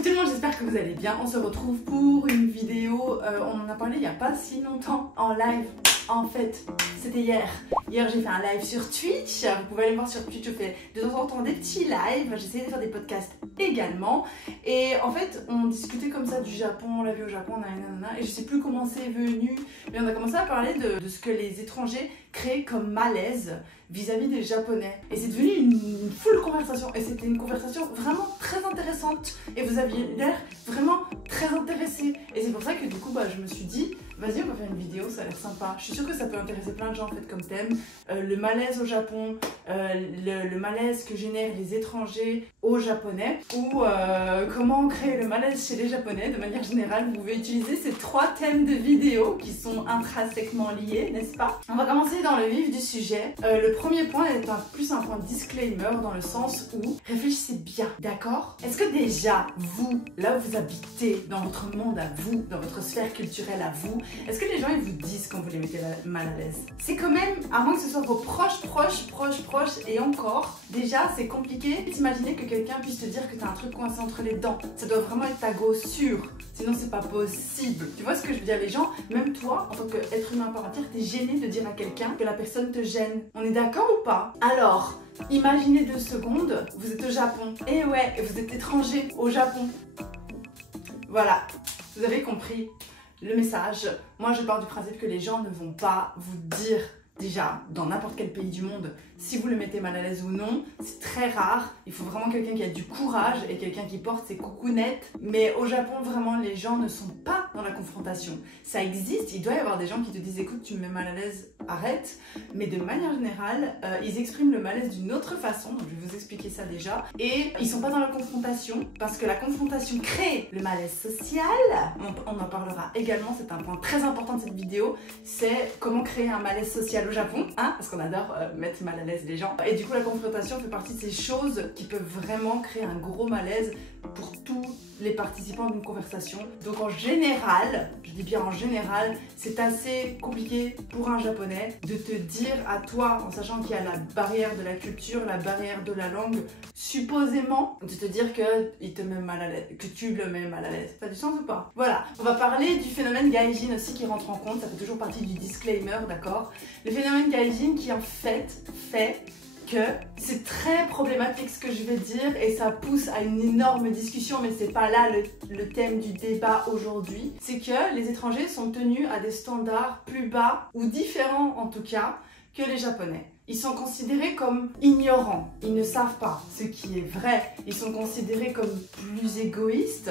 Coucou tout le monde, j'espère que vous allez bien. On se retrouve pour une vidéo, on en a parlé il n'y a pas si longtemps en live. En fait, c'était hier. Hier, j'ai fait un live sur Twitch. Vous pouvez aller me voir sur Twitch, je fais de temps en temps des petits lives. J'essayais de faire des podcasts également. Et en fait, on discutait comme ça du Japon, la vie au Japon, nanana. Et je sais plus comment c'est venu, mais on a commencé à parler de ce que les étrangers créent comme malaise vis-à-vis des Japonais. Et c'est devenu une full conversation. Et c'était une conversation vraiment très intéressante. Et vous aviez l'air vraiment très intéressé. Et c'est pour ça que du coup, je me suis dit, vas-y, on va faire une vidéo, ça a l'air sympa. Je suis sûre que ça peut intéresser plein de gens en fait comme thème. Le malaise au Japon, le malaise que génèrent les étrangers aux Japonais, ou comment créer le malaise chez les Japonais. De manière générale, vous pouvez utiliser ces trois thèmes de vidéo qui sont intrinsèquement liés, n'est-ce pas? On va commencer dans le vif du sujet. Le premier point est plus un point disclaimer dans le sens où réfléchissez bien, d'accord? Est-ce que déjà, vous, là où vous habitez, dans votre monde à vous, dans votre sphère culturelle à vous, est-ce que les gens ils vous disent quand vous les mettez mal à l'aise? C'est quand même, à moins que ce soit vos proches, et encore, déjà c'est compliqué d'imaginer que quelqu'un puisse te dire que t'as un truc coincé entre les dents. Ça doit vraiment être ta go sûre, sinon c'est pas possible. Tu vois ce que je veux dire? Les gens, même toi, en tant qu'être humain à part entière, t'es gêné de dire à quelqu'un que la personne te gêne. On est d'accord ou pas? Alors, imaginez 2 secondes, vous êtes au Japon. Et ouais, vous êtes étranger au Japon. Voilà, vous avez compris le message. Moi, je pars du principe que les gens ne vont pas vous dire, déjà, dans n'importe quel pays du monde, si vous le mettez mal à l'aise ou non. C'est très rare. Il faut vraiment quelqu'un qui a du courage et quelqu'un qui porte ses coucounettes. Mais au Japon, vraiment, les gens ne sont pas dans la confrontation. Ça existe. Il doit y avoir des gens qui te disent, écoute, tu me mets mal à l'aise, arrête. Mais de manière générale, ils expriment le malaise d'une autre façon. Donc, je vais vous expliquer ça déjà. Et ils sont pas dans la confrontation parce que la confrontation crée le malaise social. On en parlera également. C'est un point très important de cette vidéo. C'est comment créer un malaise social au Japon, hein, parce qu'on adore mettre mal à l'aise les gens. Et du coup, la confrontation fait partie de ces choses qui peuvent vraiment créer un gros malaise pour tous les participants d'une conversation. Donc en général, je dis bien en général, c'est assez compliqué pour un japonais de te dire à toi, en sachant qu'il y a la barrière de la culture, la barrière de la langue, supposément, de te dire que il te met mal à l'aise, que tu le mets mal à l'aise. Ça a du sens ou pas? Voilà. On va parler du phénomène gaijin aussi qui rentre en compte, ça fait toujours partie du disclaimer, d'accord? Le phénomène gaijin qui en fait que c'est très problématique ce que je vais dire et ça pousse à une énorme discussion, mais c'est pas là le thème du débat aujourd'hui. C'est que les étrangers sont tenus à des standards plus bas ou différents en tout cas que les Japonais. Ils sont considérés comme ignorants, ils ne savent pas, ce qui est vrai. Ils sont considérés comme plus égoïstes.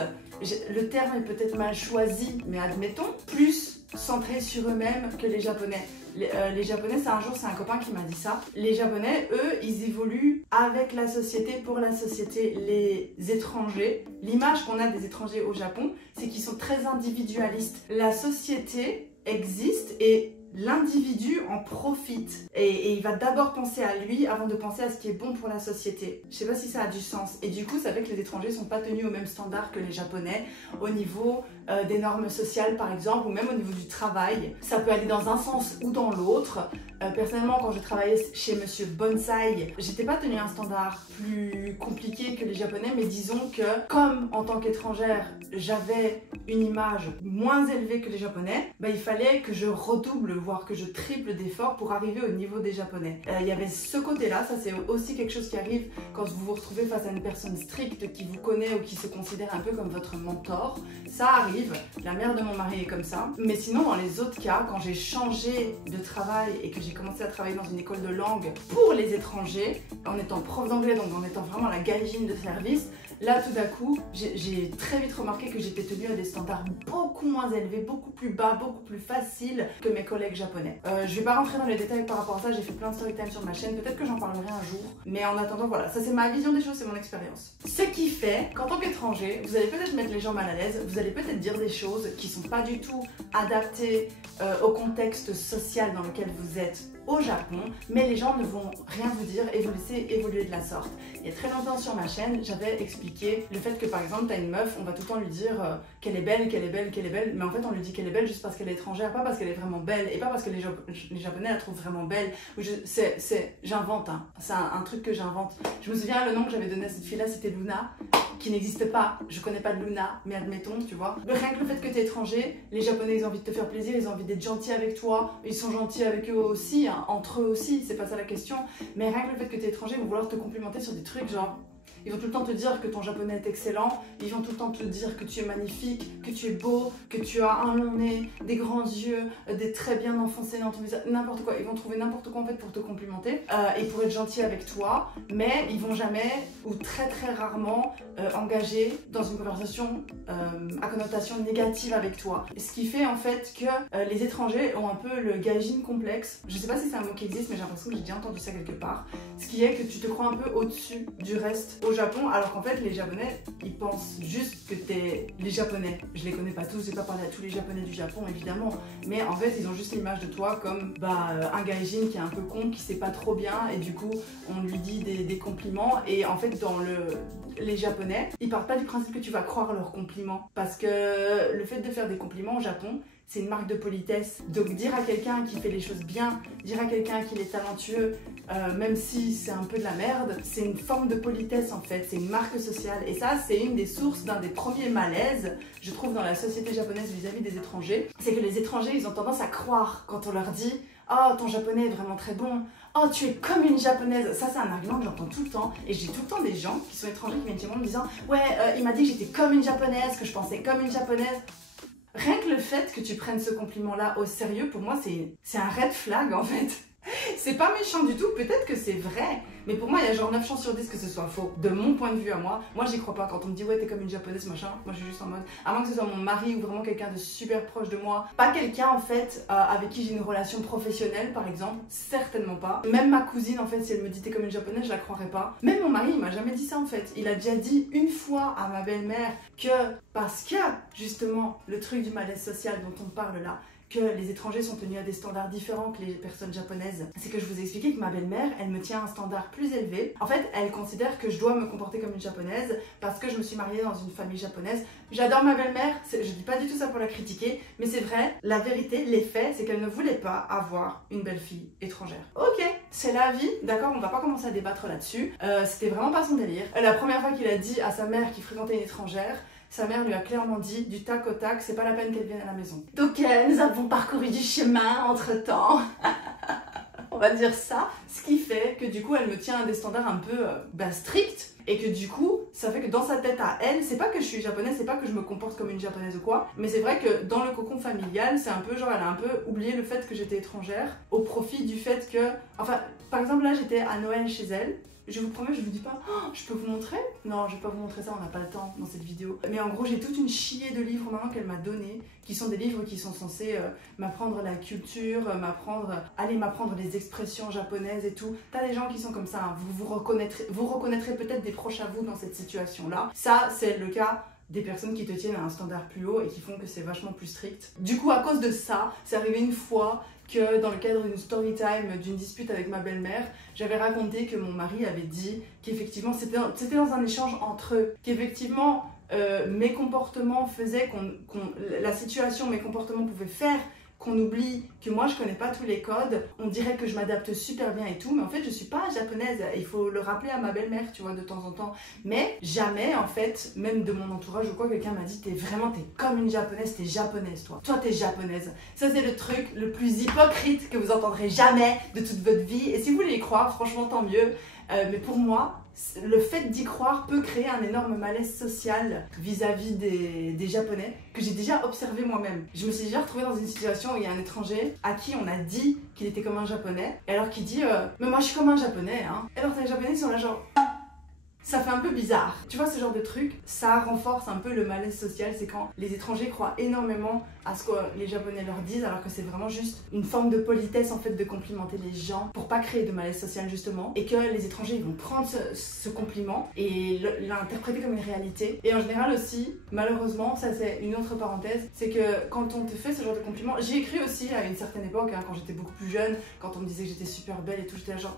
Le terme est peut-être mal choisi, mais admettons, plus centrés sur eux-mêmes que les Japonais. Les Japonais, c'est un copain qui m'a dit ça. Les Japonais, eux, ils évoluent avec la société, pour la société. Les étrangers, l'image qu'on a des étrangers au Japon, c'est qu'ils sont très individualistes. La société existe et l'individu en profite et il va d'abord penser à lui avant de penser à ce qui est bon pour la société. Je sais pas si ça a du sens. Et du coup, ça fait que les étrangers sont pas tenus au même standard que les Japonais au niveau des normes sociales par exemple, ou même au niveau du travail. Ça peut aller dans un sens ou dans l'autre. Personnellement, quand je travaillais chez Monsieur Bonsai, j'étais pas tenue à un standard plus compliqué que les Japonais, mais disons que comme en tant qu'étrangère, j'avais une image moins élevée que les Japonais, il fallait que je redouble, voire que je triple d'efforts pour arriver au niveau des Japonais. Il y avait ce côté-là, ça c'est aussi quelque chose qui arrive quand vous vous retrouvez face à une personne stricte qui vous connaît ou qui se considère un peu comme votre mentor. Ça arrive, la mère de mon mari est comme ça. Mais sinon, dans les autres cas, quand j'ai changé de travail et que j'ai commencé à travailler dans une école de langue pour les étrangers, en étant prof d'anglais, donc en étant vraiment la gaijin de service, là tout d'un coup, j'ai très vite remarqué que j'étais tenue à des standards beaucoup moins élevés, beaucoup plus bas, beaucoup plus faciles que mes collègues japonais. Je vais pas rentrer dans les détails par rapport à ça, j'ai fait plein de story time sur ma chaîne, peut-être que j'en parlerai un jour, mais en attendant voilà, ça c'est ma vision des choses, c'est mon expérience. Ce qui fait qu'en tant qu'étranger, vous allez peut-être mettre les gens mal à l'aise, vous allez peut-être dire des choses qui sont pas du tout adaptées au contexte social dans lequel vous êtes au Japon, mais les gens ne vont rien vous dire et vous laisser évoluer de la sorte. Il y a très longtemps sur ma chaîne, j'avais expliqué le fait que par exemple, tu as une meuf, on va tout le temps lui dire qu'elle est belle, qu'elle est belle, qu'elle est belle, mais en fait on lui dit qu'elle est belle juste parce qu'elle est étrangère, pas parce qu'elle est vraiment belle et pas parce que les Japonais la trouvent vraiment belle. J'invente, hein. C'est un truc que j'invente. Je me souviens, le nom que j'avais donné à cette fille-là, c'était Luna, qui n'existe pas. Je connais pas de Luna, mais admettons, tu vois. Rien que le fait que tu es étranger, les Japonais, ils ont envie de te faire plaisir, ils ont envie d'être gentils avec toi, ils sont gentils avec eux aussi, hein, entre eux aussi, c'est pas ça la question. Mais rien que le fait que tu es étranger, ils vont vouloir te complimenter sur des trucs genre... Ils vont tout le temps te dire que ton japonais est excellent, ils vont tout le temps te dire que tu es magnifique, que tu es beau, que tu as un long nez, des grands yeux, des traits bien enfoncés dans ton visage, n'importe quoi. Ils vont trouver n'importe quoi en fait pour te complimenter et pour être gentils avec toi, mais ils vont jamais ou très rarement engager dans une conversation à connotation négative avec toi. Ce qui fait en fait que les étrangers ont un peu le gaijin complexe. Je sais pas si c'est un mot qui existe, mais j'ai l'impression que j'ai déjà entendu ça quelque part. Ce qui est que tu te crois un peu au-dessus du reste au Japon, alors qu'en fait les Japonais ils pensent juste que t'es les Japonais. Je les connais pas tous, j'ai pas parlé à tous les Japonais du Japon évidemment, mais en fait ils ont juste l'image de toi comme un gaijin qui est un peu con, qui sait pas trop bien et du coup on lui dit des compliments et en fait dans les Japonais ils partent pas du principe que tu vas croire leurs compliments parce que le fait de faire des compliments au Japon c'est une marque de politesse. Donc dire à quelqu'un qui fait les choses bien, dire à quelqu'un qu'il est talentueux, même si c'est un peu de la merde, c'est une forme de politesse en fait, c'est une marque sociale. Et ça, c'est une des sources d'un des premiers malaises, je trouve, dans la société japonaise vis-à-vis des étrangers. C'est que les étrangers, ils ont tendance à croire quand on leur dit « Oh, ton japonais est vraiment très bon ». Oh, tu es comme une japonaise. Ça, c'est un argument que j'entends tout le temps. Et j'ai tout le temps des gens qui sont étrangers qui viennent chez moi en me disant « Ouais, il m'a dit que j'étais comme une japonaise, que je pensais comme une japonaise ». Rien que le fait que tu prennes ce compliment-là au sérieux, pour moi, c'est un red flag en fait. C'est pas méchant du tout, peut-être que c'est vrai, mais pour moi il y a genre 9 chances sur 10 que ce soit faux, de mon point de vue à moi. Moi j'y crois pas, quand on me dit ouais t'es comme une japonaise machin, moi je suis juste en mode, à moins que ce soit mon mari ou vraiment quelqu'un de super proche de moi, pas quelqu'un en fait avec qui j'ai une relation professionnelle par exemple, certainement pas. Même ma cousine en fait, si elle me dit t'es comme une japonaise, je la croirais pas. Même mon mari il m'a jamais dit ça en fait, il a déjà dit une fois à ma belle-mère que parce que justement le truc du malaise social dont on parle là, que les étrangers sont tenus à des standards différents que les personnes japonaises. C'est que je vous ai expliqué que ma belle-mère, elle me tient à un standard plus élevé. En fait, elle considère que je dois me comporter comme une japonaise parce que je me suis mariée dans une famille japonaise. J'adore ma belle-mère, je dis pas du tout ça pour la critiquer, mais c'est vrai, la vérité, les faits, c'est qu'elle ne voulait pas avoir une belle-fille étrangère. Ok, c'est la vie, d'accord, on va pas commencer à débattre là-dessus. C'était vraiment pas son délire. La première fois qu'il a dit à sa mère qu'il fréquentait une étrangère, sa mère lui a clairement dit du tac au tac, c'est pas la peine qu'elle vienne à la maison. Donc nous avons parcouru du chemin entre temps. On va dire ça. Ce qui fait que du coup elle me tient à des standards un peu stricts. Et que du coup, ça fait que dans sa tête à elle, c'est pas que je suis japonaise, c'est pas que je me comporte comme une japonaise ou quoi, mais c'est vrai que dans le cocon familial, c'est un peu genre, elle a un peu oublié le fait que j'étais étrangère, au profit du fait que, enfin, par exemple là, j'étais à Noël chez elle, je vous promets, je vous dis pas, oh, je peux vous montrer? Non, je vais pas vous montrer ça, on n'a pas le temps dans cette vidéo. Mais en gros, j'ai toute une chier de livres maintenant qu'elle m'a donné, qui sont des livres qui sont censés m'apprendre la culture, m'apprendre les expressions japonaises et tout. T'as des gens qui sont comme ça, hein. Vous reconnaîtrez peut-être des proches à vous dans cette situation-là. Ça, c'est le cas des personnes qui te tiennent à un standard plus haut et qui font que c'est vachement plus strict. Du coup, à cause de ça, c'est arrivé une fois que dans le cadre d'une story time, d'une dispute avec ma belle-mère, j'avais raconté que mon mari avait dit qu'effectivement, c'était dans un échange entre eux, qu'effectivement, mes comportements faisaient la situation, mes comportements pouvaient faire qu'on oublie que moi je connais pas tous les codes, on dirait que je m'adapte super bien et tout, mais en fait je suis pas japonaise, il faut le rappeler à ma belle-mère, tu vois, de temps en temps. Mais jamais en fait, même de mon entourage ou quoi, quelqu'un m'a dit t'es comme une japonaise, t'es japonaise toi. Toi t'es japonaise. Ça c'est le truc le plus hypocrite que vous entendrez jamais de toute votre vie, et si vous voulez y croire, franchement tant mieux. Mais pour moi, le fait d'y croire peut créer un énorme malaise social vis-à-vis des Japonais que j'ai déjà observé moi-même. Je me suis déjà retrouvée dans une situation où il y a un étranger à qui on a dit qu'il était comme un Japonais, et alors qu'il dit mais moi je suis comme un Japonais hein. Et alors les Japonais ils sont là genre Ça fait un peu bizarre. Tu vois, ce genre de truc, ça renforce un peu le malaise social. C'est quand les étrangers croient énormément à ce que les Japonais leur disent, alors que c'est vraiment juste une forme de politesse en fait de complimenter les gens pour pas créer de malaise social justement. Et que les étrangers ils vont prendre ce compliment et l'interpréter comme une réalité. Et en général aussi, malheureusement, ça c'est une autre parenthèse, c'est que quand on te fait ce genre de compliment, j'ai écrit aussi à une certaine époque, hein, quand j'étais beaucoup plus jeune, quand on me disait que j'étais super belle et tout, j'étais là genre...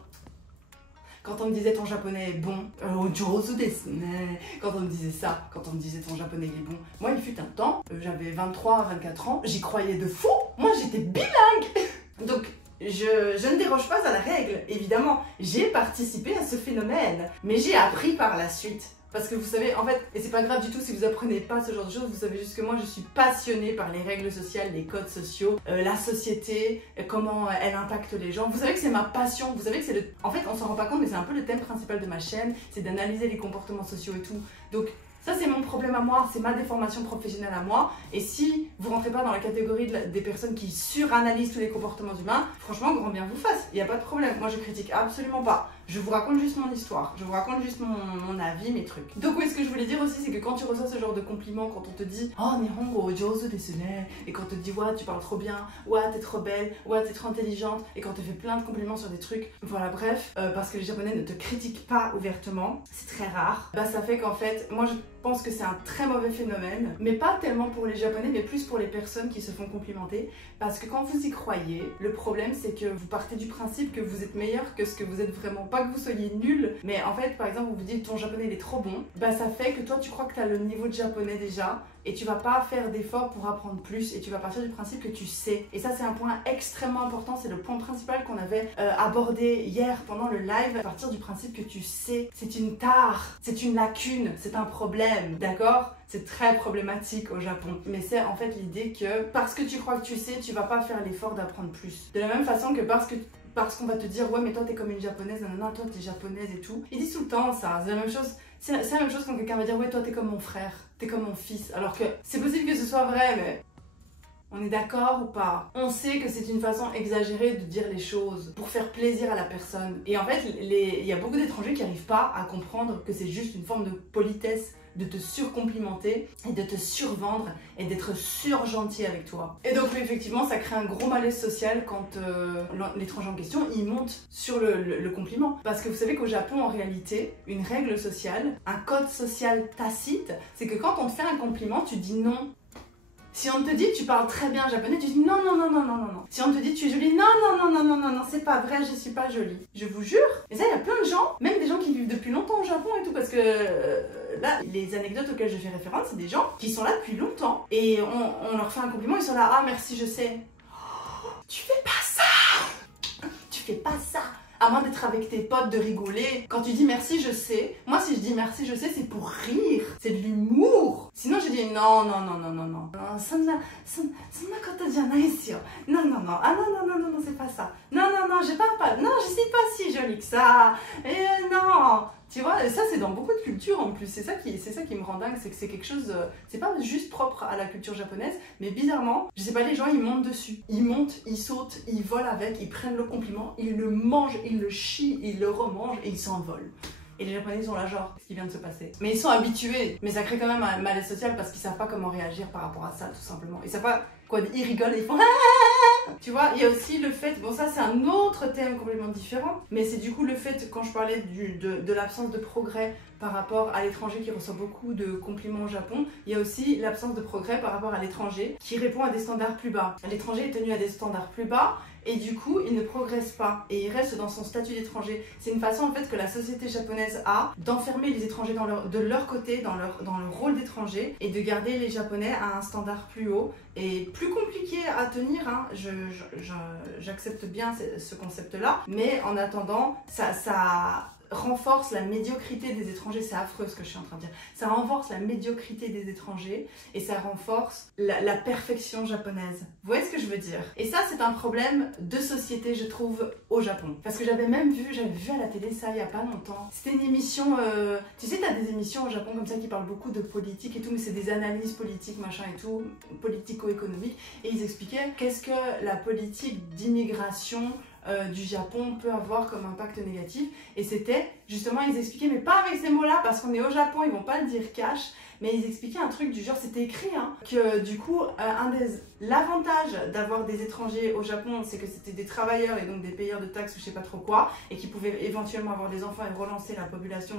Quand on me disait ton japonais est bon, ojozu desu ne. Quand on me disait ça, quand on me disait ton japonais est bon, moi il fut un temps, j'avais 23 à 24 ans, j'y croyais de fou, moi j'étais bilingue. Donc je ne déroge pas à la règle, évidemment, j'ai participé à ce phénomène, mais j'ai appris par la suite. Parce que vous savez, en fait, et c'est pas grave du tout si vous apprenez pas ce genre de choses, vous savez juste que moi je suis passionnée par les règles sociales, les codes sociaux, la société, comment elle impacte les gens. Vous savez que c'est ma passion, vous savez que c'est le... En fait, on s'en rend pas compte, mais c'est un peu le thème principal de ma chaîne, c'est d'analyser les comportements sociaux et tout. Donc, ça c'est mon problème à moi, c'est ma déformation professionnelle à moi. Et si vous rentrez pas dans la catégorie des personnes qui suranalysent tous les comportements humains, franchement, grand bien vous fasse, il n'y a pas de problème. Moi je critique absolument pas. Je vous raconte juste mon histoire, je vous raconte juste mon avis, mes trucs. Donc oui, ce que je voulais dire aussi, c'est que quand tu reçois ce genre de compliments, quand on te dit « Oh, Nihongo jozu desu ne » et quand on te dit « Ouais, tu parles trop bien, ouais, t'es trop belle, ouais, t'es trop intelligente » et quand on te fait plein de compliments sur des trucs, voilà, bref, parce que les Japonais ne te critiquent pas ouvertement, c'est très rare, bah ça fait qu'en fait, moi je pense que c'est un très mauvais phénomène, mais pas tellement pour les Japonais, mais plus pour les personnes qui se font complimenter, parce que quand vous y croyez, le problème c'est que vous partez du principe que vous êtes meilleur que ce que vous êtes vraiment, pas que vous soyez nul, mais en fait par exemple vous vous dites ton japonais il est trop bon, bah ça fait que toi tu crois que tu as le niveau de japonais déjà, et tu vas pas faire d'efforts pour apprendre plus, et tu vas partir du principe que tu sais. Et ça c'est un point extrêmement important, c'est le point principal qu'on avait abordé hier pendant le live, à partir du principe que tu sais. C'est une tare, c'est une lacune, c'est un problème, d'accord? C'est très problématique au Japon. Mais c'est en fait l'idée que parce que tu crois que tu sais, tu vas pas faire l'effort d'apprendre plus. De la même façon que parce qu'on va te dire ouais mais toi t'es comme une japonaise, non toi t'es japonaise et tout. Ils disent tout le temps ça, c'est la même chose. C'est la même chose quand quelqu'un va dire ouais toi t'es comme mon frère, t'es comme mon fils. Alors que c'est possible que ce soit vrai mais on est d'accord ou pas? On sait que c'est une façon exagérée de dire les choses pour faire plaisir à la personne. Et en fait il y a beaucoup d'étrangers qui n'arrivent pas à comprendre que c'est juste une forme de politesse de te surcomplimenter et de te survendre et d'être surgentil avec toi. Et donc oui, effectivement ça crée un gros malaise social quand l'étranger en question il monte sur le compliment. Parce que vous savez qu'au Japon en réalité, une règle sociale, un code social tacite, c'est que quand on te fait un compliment, tu dis non. Si on te dit tu parles très bien japonais, tu dis non, non, non, non, non, non, non. Si on te dit tu es jolie, non, non, non, non, non, non, non, c'est pas vrai, je suis pas jolie. Je vous jure. Et ça, il y a plein de gens, même des gens qui vivent depuis longtemps au Japon et tout, parce que là, les anecdotes auxquelles je fais référence, c'est des gens qui sont là depuis longtemps. Et on leur fait un compliment, ils sont là, ah merci, je sais. Oh, tu fais pas ça. Tu fais pas ça. À moins d'être avec tes potes, de rigoler. Quand tu dis merci, je sais. Moi, si je dis merci, je sais, c'est pour rire. C'est de l'humour. Sinon, je dis non, non, non, non, non, non. Sonna koto janai desu yo. Non, non, non. Ah non, non, non, non, non, c'est pas ça. Non, non, non, je parle pas. Non, je suis pas si jolie que ça. Non. Tu vois, ça c'est dans beaucoup de cultures en plus, c'est ça qui me rend dingue, c'est que c'est quelque chose, c'est pas juste propre à la culture japonaise, mais bizarrement, je sais pas, les gens ils montent dessus, ils montent, ils sautent, ils volent avec, ils prennent le compliment, ils le mangent, ils le chient, ils le remangent et ils s'envolent. Et les Japonais ils sont là genre, qu'est-ce qui vient de se passer? Mais ils sont habitués, mais ça crée quand même un malaise social parce qu'ils savent pas comment réagir par rapport à ça tout simplement. Ils savent pas quoi, ils rigolent et ils font tu vois, il y a aussi le fait, bon ça c'est un autre thème complètement différent, mais c'est du coup le fait, quand je parlais de l'absence de progrès par rapport à l'étranger qui reçoit beaucoup de compliments au Japon, il y a aussi l'absence de progrès par rapport à l'étranger qui répond à des standards plus bas. L'étranger est tenu à des standards plus bas et du coup il ne progresse pas et il reste dans son statut d'étranger. C'est une façon en fait que la société japonaise a d'enfermer les étrangers de leur côté, dans le rôle d'étranger et de garder les Japonais à un standard plus haut et plus compliqué à tenir, hein. J'accepte bien ce concept-là, mais en attendant, ça renforce la médiocrité des étrangers, c'est affreux ce que je suis en train de dire, ça renforce la médiocrité des étrangers et ça renforce la perfection japonaise. Vous voyez ce que je veux dire? Et ça c'est un problème de société je trouve au Japon. Parce que j'avais vu à la télé ça il y a pas longtemps, c'était une émission, tu sais t'as des émissions au Japon comme ça qui parlent beaucoup de politique et tout, mais c'est des analyses politiques machin et tout, politico-économiques, et ils expliquaient qu'est-ce que la politique d'immigration du Japon peut avoir comme impact négatif. Et c'était justement, ils expliquaient, mais pas avec ces mots-là, parce qu'on est au Japon, ils vont pas le dire cash, mais ils expliquaient un truc du genre, c'était écrit, hein, que du coup, l'avantage d'avoir des étrangers au Japon, c'est que c'était des travailleurs et donc des payeurs de taxes ou je sais pas trop quoi, et qui pouvaient éventuellement avoir des enfants et relancer la population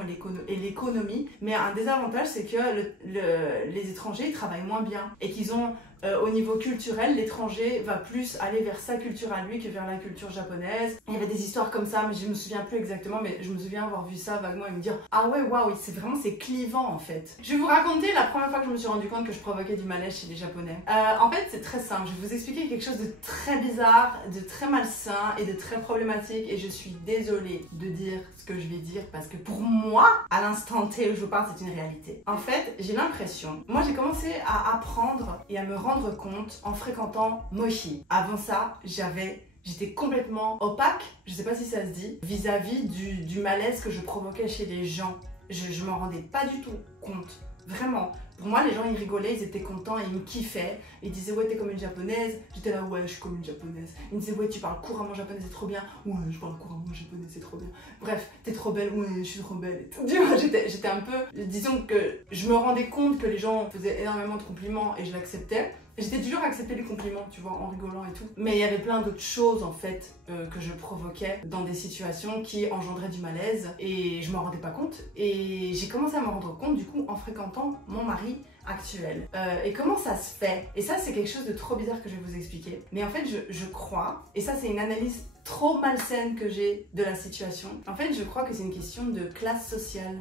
et l'économie. Mais un désavantage, c'est que les étrangers, ils travaillent moins bien et qu'ils ont au niveau culturel, l'étranger va plus aller vers sa culture à lui que vers la culture japonaise. Il y avait des histoires comme ça, mais je me souviens plus exactement, mais je me souviens avoir vu ça vaguement et me dire ah ouais, waouh, c'est clivant en fait. Je vais vous raconter la première fois que je me suis rendu compte que je provoquais du malaise chez les Japonais. En fait, c'est très simple. Je vais vous expliquer quelque chose de très bizarre, de très malsain et de très problématique, et je suis désolée de dire ce que je vais dire parce que pour moi, à l'instant T où je vous parle, c'est une réalité. En fait, j'ai l'impression, moi j'ai commencé à apprendre et à me rendre compte en fréquentant Mochi. Avant ça, j'étais complètement opaque, je sais pas si ça se dit, vis-à-vis du malaise que je provoquais chez les gens. Je m'en rendais pas du tout compte, vraiment. Pour moi, les gens, ils rigolaient, ils étaient contents, ils me kiffaient. Ils disaient, ouais, t'es comme une japonaise. J'étais là, ouais, je suis comme une japonaise. Ils me disaient, ouais, tu parles couramment japonais, c'est trop bien. Ouais, je parle couramment japonais, c'est trop bien. Bref, t'es trop belle, ouais, je suis trop belle. Et tout. Tu vois, j'étais un peu... Disons que je me rendais compte que les gens faisaient énormément de compliments et je l'acceptais. J'étais toujours à accepter les compliments, tu vois, en rigolant et tout. Mais il y avait plein d'autres choses, en fait, que je provoquais dans des situations qui engendraient du malaise. Et je m'en rendais pas compte. Et j'ai commencé à m'en rendre compte, du coup, en fréquentant mon mari actuel. Et comment ça se fait? Et ça, c'est quelque chose de trop bizarre que je vais vous expliquer. Mais en fait, je crois, et ça, c'est une analyse trop malsaine que j'ai de la situation. En fait, je crois que c'est une question de classe sociale.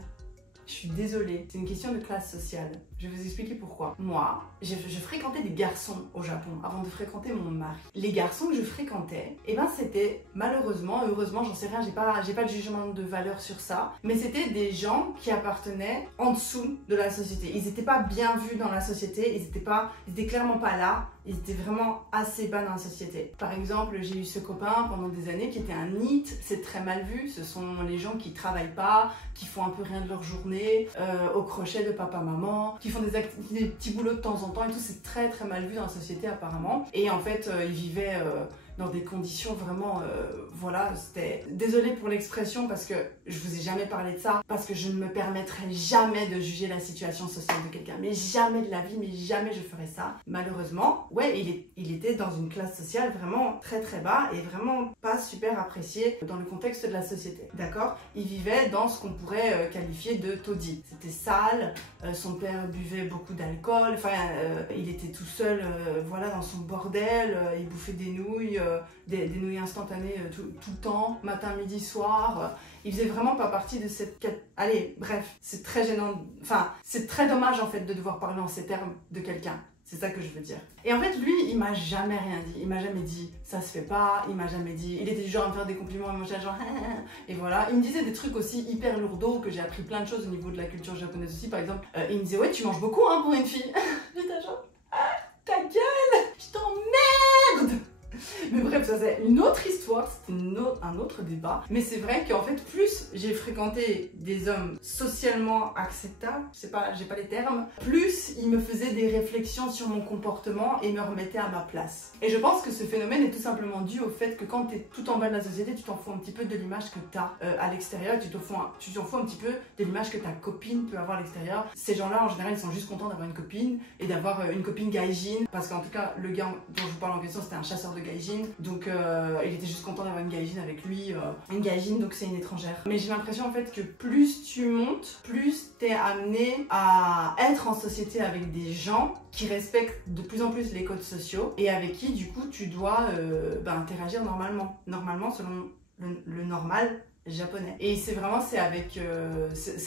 Je suis désolée, c'est une question de classe sociale. Je vais vous expliquer pourquoi. Moi, je fréquentais des garçons au Japon avant de fréquenter mon mari. Les garçons que je fréquentais, eh ben c'était malheureusement, heureusement, j'en sais rien, j'ai pas de jugement de valeur sur ça, mais c'était des gens qui appartenaient en dessous de la société. Ils n'étaient pas bien vus dans la société, ils étaient clairement pas là, ils étaient vraiment assez bas dans la société. Par exemple, j'ai eu ce copain pendant des années qui était un NEET, c'est très mal vu, ce sont les gens qui travaillent pas, qui font un peu rien de leur journée, au crochet de papa-maman, qui font des petits boulots de temps en temps et tout, c'est très très mal vu dans la société apparemment. Et en fait, ils vivaient dans des conditions vraiment, voilà, c'était... Désolée pour l'expression parce que je vous ai jamais parlé de ça, parce que je ne me permettrai jamais de juger la situation sociale de quelqu'un, mais jamais de la vie, mais jamais je ferai ça. Malheureusement, ouais, il était dans une classe sociale vraiment très très bas et vraiment pas super apprécié dans le contexte de la société, d'accord? Il vivait dans ce qu'on pourrait qualifier de taudis. C'était sale, son père buvait beaucoup d'alcool, enfin, il était tout seul, voilà, dans son bordel, il bouffait des nouilles, des nouilles instantanées tout le temps, matin, midi, soir. Il faisait vraiment pas partie de cette... Allez, bref, c'est très gênant. Enfin, c'est très dommage en fait de devoir parler en ces termes de quelqu'un. C'est ça que je veux dire. Et en fait, lui, il m'a jamais rien dit. Il m'a jamais dit ça se fait pas. Il m'a jamais dit. Il était du genre à me faire des compliments et moi j'étais genre et voilà. Il me disait des trucs aussi hyper lourdeaux que j'ai appris plein de choses au niveau de la culture japonaise aussi. Par exemple, il me disait ouais, tu manges beaucoup hein pour une fille. J'étais genre ta gueule, je t'emmerde. Mais bref, ça c'est une autre histoire, c'était un autre débat. Mais c'est vrai qu'en fait, plus j'ai fréquenté des hommes socialement acceptables, je sais pas, j'ai pas les termes, plus ils me faisaient des réflexions sur mon comportement et me remettaient à ma place. Et je pense que ce phénomène est tout simplement dû au fait que quand t'es tout en bas de la société, tu t'en fous un petit peu de l'image que t'as à l'extérieur, tu t'en fous un petit peu de l'image que ta copine peut avoir à l'extérieur. Ces gens-là, en général, ils sont juste contents d'avoir une copine et d'avoir une copine gaijin, parce qu'en tout cas, le gars dont je vous parle en question, c'était un chasseur de gaijin, donc il était juste content d'avoir une gaijin avec lui. Une gaijin, donc c'est une étrangère. Mais j'ai l'impression en fait que plus tu montes, plus t'es amené à être en société avec des gens qui respectent de plus en plus les codes sociaux et avec qui du coup tu dois interagir normalement selon le normal japonais. Et c'est vraiment, ça a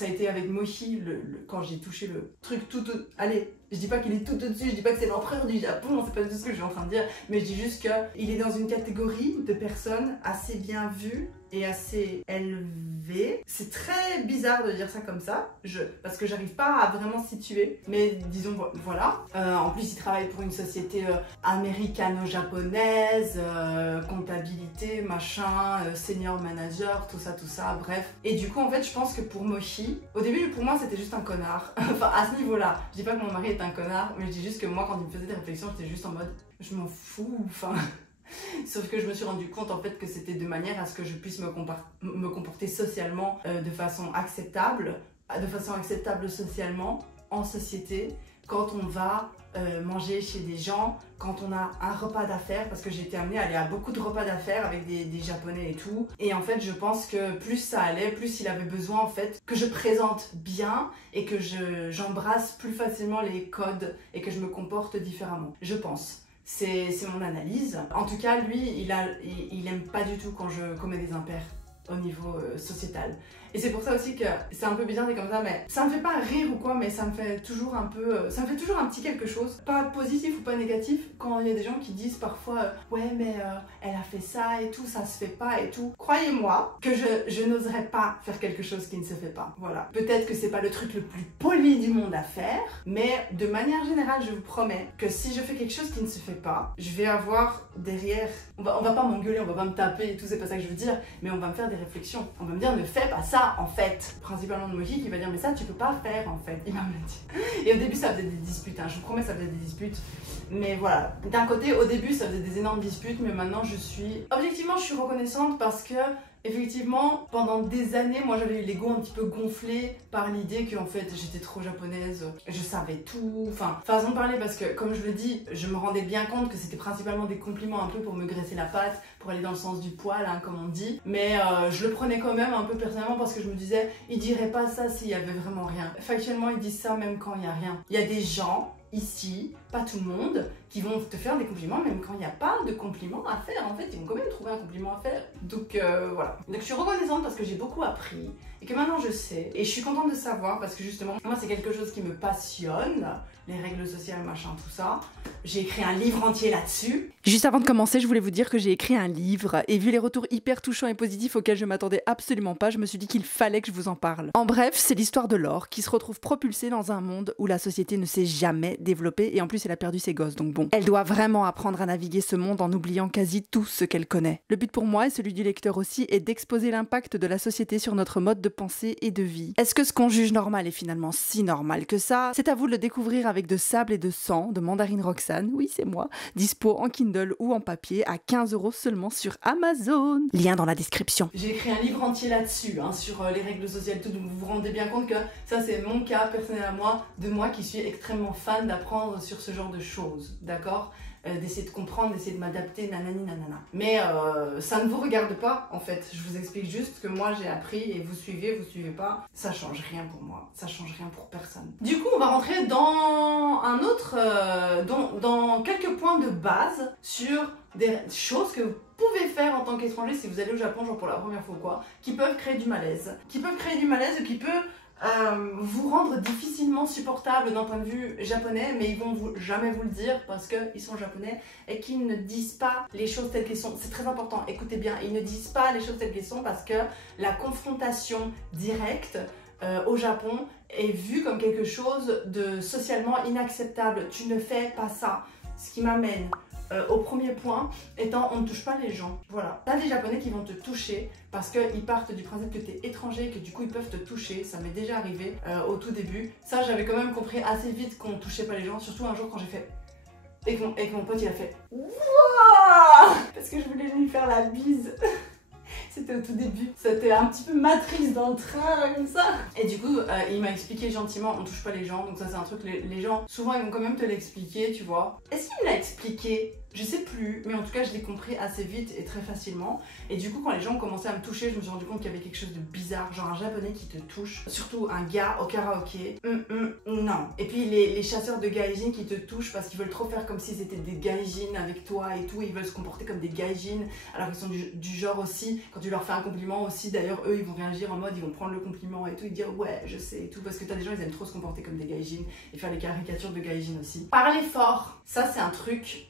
été avec Mochi quand j'ai touché le truc allez, je dis pas qu'il est tout au-dessus, je dis pas que c'est l'empereur du Japon, c'est pas tout ce que je suis en train de dire, mais je dis juste qu'il est dans une catégorie de personnes assez bien vues et assez élevées. C'est très bizarre de dire ça comme ça, parce que j'arrive pas à vraiment situer, mais disons voilà. En plus, il travaille pour une société américano-japonaise, comptabilité, machin, senior manager, tout ça, bref. Et du coup, en fait, je pense que pour Mochi, au début, pour moi, c'était juste un connard. Enfin, à ce niveau-là, je dis pas que mon mari est un connard, mais je dis juste que moi, quand il me faisait des réflexions, j'étais juste en mode, je m'en fous, enfin... Sauf que je me suis rendu compte en fait que c'était de manière à ce que je puisse me comporter socialement de façon acceptable socialement, en société, quand on va manger chez des gens, quand on a un repas d'affaires, parce que j'ai été amenée à aller à beaucoup de repas d'affaires avec des Japonais et tout. Et en fait, je pense que plus ça allait, plus il avait besoin en fait que je présente bien et que j'embrasse plus facilement les codes et que je me comporte différemment. Je pense. C'est mon analyse. En tout cas, lui, il aime pas du tout quand je commets des impairs au niveau sociétal. Et c'est pour ça aussi que c'est un peu bizarre et comme ça, mais ça me fait pas rire ou quoi, mais ça me fait toujours un peu, ça me fait toujours un petit quelque chose, pas positif ou pas négatif, quand il y a des gens qui disent parfois ouais mais elle a fait ça et tout, ça se fait pas et tout. Croyez-moi que je n'oserais pas faire quelque chose qui ne se fait pas. Voilà. Peut-être que c'est pas le truc le plus poli du monde à faire, mais de manière générale, je vous promets que si je fais quelque chose qui ne se fait pas, je vais avoir derrière, on va pas m'engueuler, on va pas me taper et tout, c'est pas ça que je veux dire, mais on va me faire des réflexions. On va me dire ne fais pas ça en fait. Principalement de Moji qui va dire mais ça tu peux pas faire en fait. Il va me le dire. Et au début ça faisait des disputes, hein. Je vous promets ça faisait des disputes. Mais voilà. D'un côté au début ça faisait des énormes disputes, mais maintenant je suis reconnaissante parce que effectivement, pendant des années, moi j'avais eu l'ego un petit peu gonflé par l'idée que en fait j'étais trop japonaise, je savais tout, enfin façon de parler parce que comme je le dis, je me rendais bien compte que c'était principalement des compliments un peu pour me graisser la patte, pour aller dans le sens du poil, hein, comme on dit, mais je le prenais quand même un peu personnellement parce que je me disais, ils diraient pas ça s'il y avait vraiment rien. Factuellement, ils disent ça même quand il y a rien. Il y a des gens ici, pas tout le monde, qui vont te faire des compliments même quand il n'y a pas de compliments à faire. En fait, ils vont quand même trouver un compliment à faire. Donc voilà. Donc je suis reconnaissante parce que j'ai beaucoup appris et que maintenant je sais. Et je suis contente de savoir parce que justement, moi c'est quelque chose qui me passionne, les règles sociales, machin, tout ça. J'ai écrit un livre entier là-dessus. Juste avant de commencer, je voulais vous dire que j'ai écrit un livre et vu les retours hyper touchants et positifs auxquels je m'attendais absolument pas, je me suis dit qu'il fallait que je vous en parle. En bref, c'est l'histoire de Laure qui se retrouve propulsée dans un monde où la société ne s'est jamais développée et en plus elle a perdu ses gosses, donc bon. Elle doit vraiment apprendre à naviguer ce monde en oubliant quasi tout ce qu'elle connaît. Le but pour moi et celui du lecteur aussi est d'exposer l'impact de la société sur notre mode de pensée et de vie. Est-ce que ce qu'on juge normal est finalement si normal que ça? C'est à vous de le découvrir avec De sable et de sang de Mandarine Roxane, oui c'est moi, dispo en Kindle ou en papier à 15 € seulement sur Amazon. Lien dans la description. J'ai écrit un livre entier là-dessus, hein, sur les règles sociales, tout, donc vous vous rendez bien compte que ça c'est mon cas personnel à moi, de moi qui suis extrêmement fan d'apprendre sur ce genre de choses, d'accord? D'essayer de comprendre, d'essayer de m'adapter, nanani nanana. Mais ça ne vous regarde pas en fait, je vous explique juste que moi j'ai appris et vous suivez pas, ça change rien pour moi, ça change rien pour personne. Du coup on va rentrer dans un autre, dans quelques points de base sur des choses que vous pouvez faire en tant qu'étranger si vous allez au Japon genre pour la première fois ou quoi, qui peuvent créer du malaise, ou qui peut vous rendre difficilement supportable d'un point de vue japonais, mais ils vont jamais vous le dire parce qu'ils sont japonais et qu'ils ne disent pas les choses telles qu'elles sont. C'est très important, écoutez bien, ils ne disent pas les choses telles qu'elles sont parce que la confrontation directe au Japon est vue comme quelque chose de socialement inacceptable. Tu ne fais pas ça. Ce qui m'amène au premier point étant on ne touche pas les gens. Voilà. T'as des Japonais qui vont te toucher parce qu'ils partent du principe que t'es étranger et que du coup ils peuvent te toucher. Ça m'est déjà arrivé au tout début. Ça j'avais quand même compris assez vite qu'on ne touchait pas les gens. Surtout un jour quand j'ai fait et que mon pote il a fait wouah parce que je voulais lui faire la bise. C'était au tout début, c'était un petit peu matrice dans le train là, comme ça. Et du coup il m'a expliqué gentiment, on touche pas les gens, donc ça c'est un truc, les gens souvent ils vont quand même te l'expliquer, tu vois. Est-ce qu'il me l'a expliqué? Je sais plus, mais en tout cas je l'ai compris assez vite et très facilement. Et du coup quand les gens ont commencé à me toucher, je me suis rendu compte qu'il y avait quelque chose de bizarre, genre un japonais qui te touche, surtout un gars au karaoké. Non. Et puis les chasseurs de gaijin qui te touchent parce qu'ils veulent trop faire comme s'ils étaient des gaijin avec toi et tout, ils veulent se comporter comme des gaijin alors qu'ils sont du genre aussi, quand tu leur fais un compliment aussi, d'ailleurs eux ils vont réagir en mode, ils vont prendre le compliment et tout, ils dire ouais je sais et tout, parce que t'as des gens ils aiment trop se comporter comme des gaijin et faire les caricatures de gaijin aussi. Parler fort, ça c'est un truc,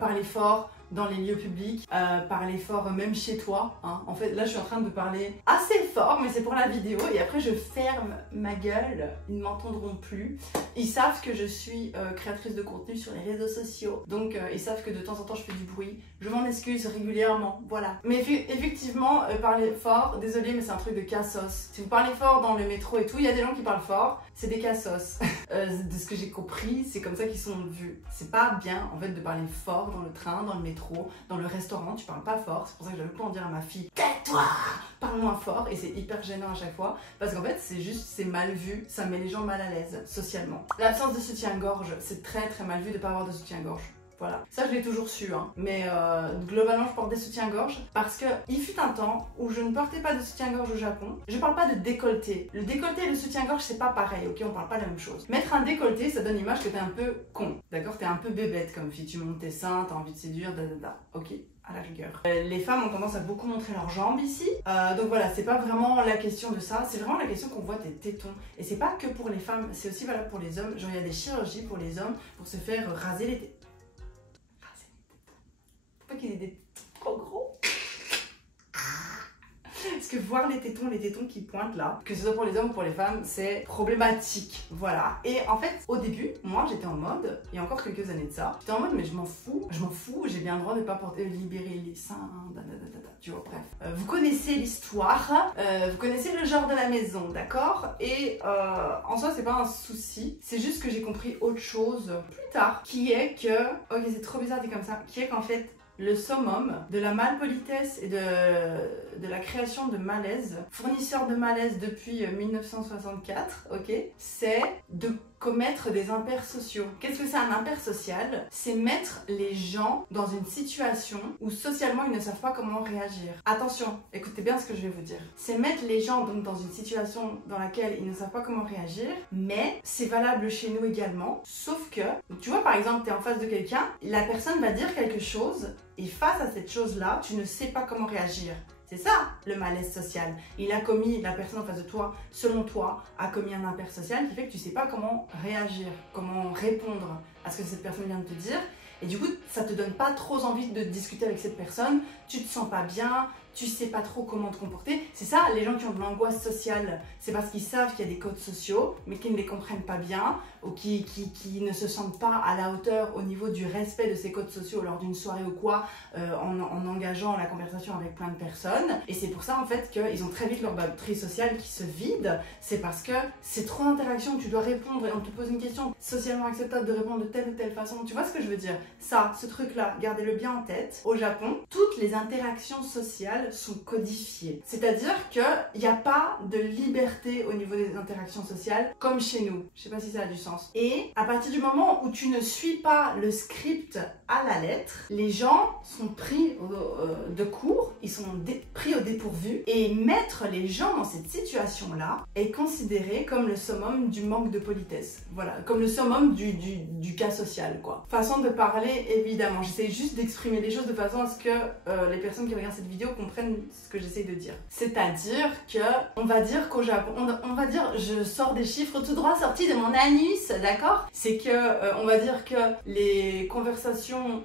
parler fort dans les lieux publics, parler fort même chez toi, hein. En fait là je suis en train de parler assez fort mais c'est pour la vidéo et après je ferme ma gueule, ils ne m'entendront plus. Ils savent que je suis créatrice de contenu sur les réseaux sociaux, donc ils savent que de temps en temps je fais du bruit, je m'en excuse régulièrement, voilà. Mais effectivement parler fort, désolé mais c'est un truc de cassos. Si vous parlez fort dans le métro et tout, il y a des gens qui parlent fort, c'est des cassos. De ce que j'ai compris, c'est comme ça qu'ils sont vus. C'est pas bien en fait de parler fort dans le train, dans le métro, métro, dans le restaurant, tu parles pas fort. C'est pour ça que j'avais pas en dire à ma fille, tais-toi, parle moins fort. Et c'est hyper gênant à chaque fois parce qu'en fait c'est mal vu, ça met les gens mal à l'aise socialement. L'absence de soutien-gorge, c'est très très mal vu de pas avoir de soutien-gorge. Voilà, ça je l'ai toujours su, hein. Mais globalement je porte des soutiens-gorge parce que il fut un temps où je ne portais pas de soutien-gorge au Japon. Je parle pas de décolleté. Le décolleté et le soutien-gorge c'est pas pareil, ok, on parle pas de la même chose. Mettre un décolleté ça donne l'image que t'es un peu con, d'accord, t'es un peu bébête comme fille, tu montes tes seins, t'as envie de séduire, ok. À la rigueur. Les femmes ont tendance à beaucoup montrer leurs jambes ici, donc voilà, c'est pas vraiment la question de ça, c'est vraiment la question qu'on voit tes tétons. Et c'est pas que pour les femmes, c'est aussi valable pour les hommes. Genre il y a des chirurgies pour les hommes pour se faire raser les tétons. Faut pas qu'il y ait des tétons trop gros. Parce que voir les tétons qui pointent là, que ce soit pour les hommes ou pour les femmes, c'est problématique. Voilà. Et en fait, au début, moi j'étais en mode, il y a encore quelques années de ça, j'étais en mode mais je m'en fous, j'ai bien le droit de pas porter, libérer les seins, tu vois, bref. Vous connaissez l'histoire, vous connaissez le genre de la maison, d'accord? Et en soi, c'est pas un souci, c'est juste que j'ai compris autre chose plus tard, qui est que, ok, c'est trop bizarre dit comme ça, qui est qu'en fait, le summum de la malpolitesse et de la création de malaise, fournisseur de malaise depuis 1964, ok, c'est de commettre des impairs sociaux. Qu'est-ce que c'est un impair social? C'est mettre les gens dans une situation où socialement ils ne savent pas comment réagir. Attention, écoutez bien ce que je vais vous dire. C'est mettre les gens donc dans une situation dans laquelle ils ne savent pas comment réagir, mais c'est valable chez nous également, sauf que, tu vois par exemple, tu es en face de quelqu'un, la personne va dire quelque chose, et face à cette chose-là, tu ne sais pas comment réagir. C'est ça le malaise social. La personne en face de toi, selon toi, a commis un impair social qui fait que tu ne sais pas comment réagir, comment répondre à ce que cette personne vient de te dire. Et du coup, ça te donne pas trop envie de discuter avec cette personne, tu te sens pas bien, tu sais pas trop comment te comporter. C'est ça, les gens qui ont de l'angoisse sociale, c'est parce qu'ils savent qu'il y a des codes sociaux, mais qu'ils ne les comprennent pas bien, ou qui ne se sentent pas à la hauteur au niveau du respect de ces codes sociaux lors d'une soirée ou quoi, en engageant la conversation avec plein de personnes. Et c'est pour ça en fait qu'ils ont très vite leur batterie sociale qui se vide. C'est parce que c'est trop d'interactions, tu dois répondre et on te pose une question socialement acceptable de répondre de telle ou telle façon. Tu vois ce que je veux dire? Ça, ce truc-là, gardez-le bien en tête. Au Japon, toutes les interactions sociales sont codifiées. C'est-à-dire qu'il n'y a pas de liberté au niveau des interactions sociales comme chez nous. Je sais pas si ça a du sens. Et à partir du moment où tu ne suis pas le script à la lettre, les gens sont pris de court, ils sont pris au dépourvu, et mettre les gens dans cette situation-là est considéré comme le summum du manque de politesse. Voilà, comme le summum du cas social, quoi. Façon de parler, évidemment. J'essaie juste d'exprimer les choses de façon à ce que les personnes qui regardent cette vidéo comprennent ce que j'essaie de dire. C'est-à-dire que, on va dire qu'au Japon, on va dire, je sors des chiffres tout droit sortis de mon anus, d'accord? C'est que, on va dire que les conversations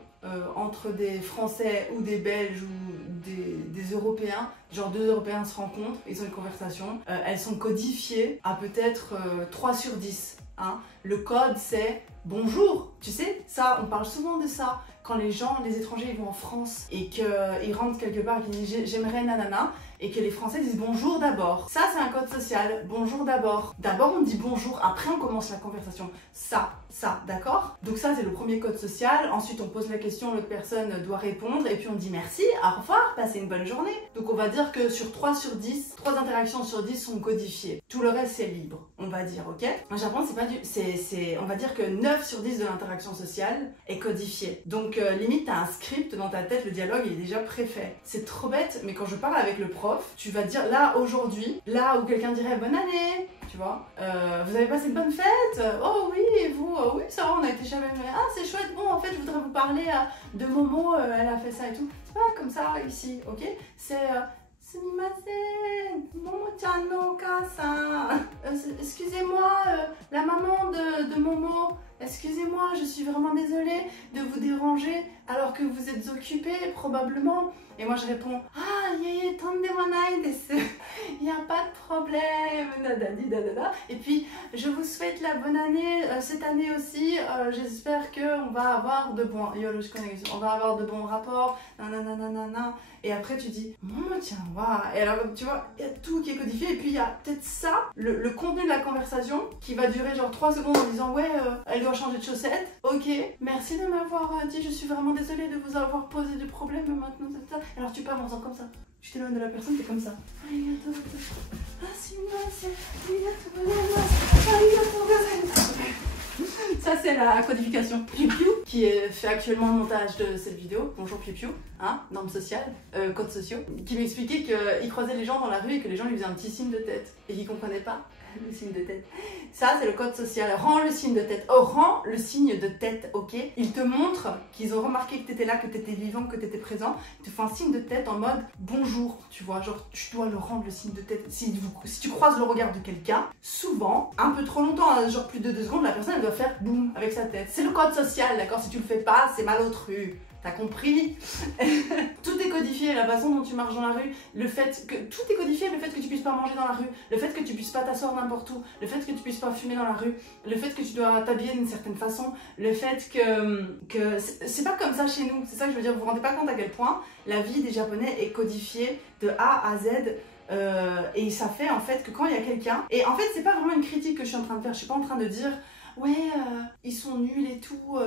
entre des Français ou des Belges ou des Européens, genre deux Européens se rencontrent, ils ont une conversation, elles sont codifiées à peut-être 3 sur 10. Hein. Le code c'est bonjour, tu sais, ça, on parle souvent de ça. Quand les étrangers, ils vont en France et qu'ils rentrent quelque part et qu'ils disent j'aimerais nanana, et que les Français disent bonjour d'abord. Ça, c'est un code social, bonjour d'abord. D'abord, on dit bonjour, après on commence la conversation. Ça, d'accord? Donc ça, c'est le premier code social. Ensuite, on pose la question, l'autre personne doit répondre, et puis on dit merci, au revoir, passez une bonne journée. Donc on va dire que sur 3 sur 10, 3 interactions sur 10 sont codifiées. Tout le reste, c'est libre, on va dire, ok? Au Japon, on va dire que 9 sur 10 de l'interaction sociale est codifiée. Donc limite, t'as un script dans ta tête, le dialogue, il est déjà préfait. C'est trop bête, mais quand je parle avec le prof, tu vas dire là aujourd'hui, là où quelqu'un dirait bonne année, tu vois, vous avez passé de bonnes fêtes? Oh oui, et vous? Oh oui, ça va, on a été chez la même. Ah, c'est chouette, bon, en fait, je voudrais vous parler de Momo, elle a fait ça et tout. C'est pas comme ça ici, ok? C'est sumimasen, Momo-chan no Oka-san. Excusez-moi, la maman de Momo, excusez-moi, je suis vraiment désolée de vous déranger alors que vous êtes occupée, probablement. Et moi je réponds, ah, yé, tondemonai desu, il n'y a pas de problème, dadadi, dadada. Et puis, je vous souhaite la bonne année, cette année aussi, j'espère qu'on va avoir de bons, on va avoir de bons rapports, nanana. Et après tu dis, tiens, waouh. Et alors, tu vois, il y a tout qui est codifié, et puis il y a peut-être ça, le contenu de la conversation, qui va durer genre 3 secondes en disant, ouais, elle doit changer de chaussettes, ok, merci merci de m'avoir dit, je suis vraiment désolée de vous avoir posé du problème maintenant, ça. Alors tu pars en faisant comme ça. Tu t'éloignes de la personne, t'es comme ça. Ça c'est la codification. Piu Piu, qui fait actuellement le montage de cette vidéo. Bonjour Piu Piu, hein, normes sociales, codes sociaux, qui m'expliquait qu'il croisait les gens dans la rue et que les gens lui faisaient un petit signe de tête et qu'il comprenait pas le signe de tête. Ça c'est le code social. Rends le signe de tête. Oh, rends le signe de tête, ok? Ils te montrent qu'ils ont remarqué que t'étais là, que t'étais vivant, que t'étais présent. Ils te font un signe de tête en mode bonjour, tu vois, genre tu dois le rendre le signe de tête. Si tu croises le regard de quelqu'un, souvent, un peu trop longtemps, genre plus de 2 secondes, la personne elle doit faire boum avec sa tête. C'est le code social, d'accord? Si tu le fais pas, c'est malotru. T'as compris? Tout est codifié, la façon dont tu marches dans la rue, le fait que tout est codifié, le fait que tu puisses pas manger dans la rue, le fait que tu puisses pas t'asseoir n'importe où, le fait que tu puisses pas fumer dans la rue, le fait que tu dois t'habiller d'une certaine façon, le fait que c'est pas comme ça chez nous. C'est ça que je veux dire, vous vous rendez pas compte à quel point la vie des Japonais est codifiée de A à Z. Et ça fait en fait que quand il y a quelqu'un, et en fait c'est pas vraiment une critique que je suis en train de faire, je suis pas en train de dire ouais, ils sont nuls et tout.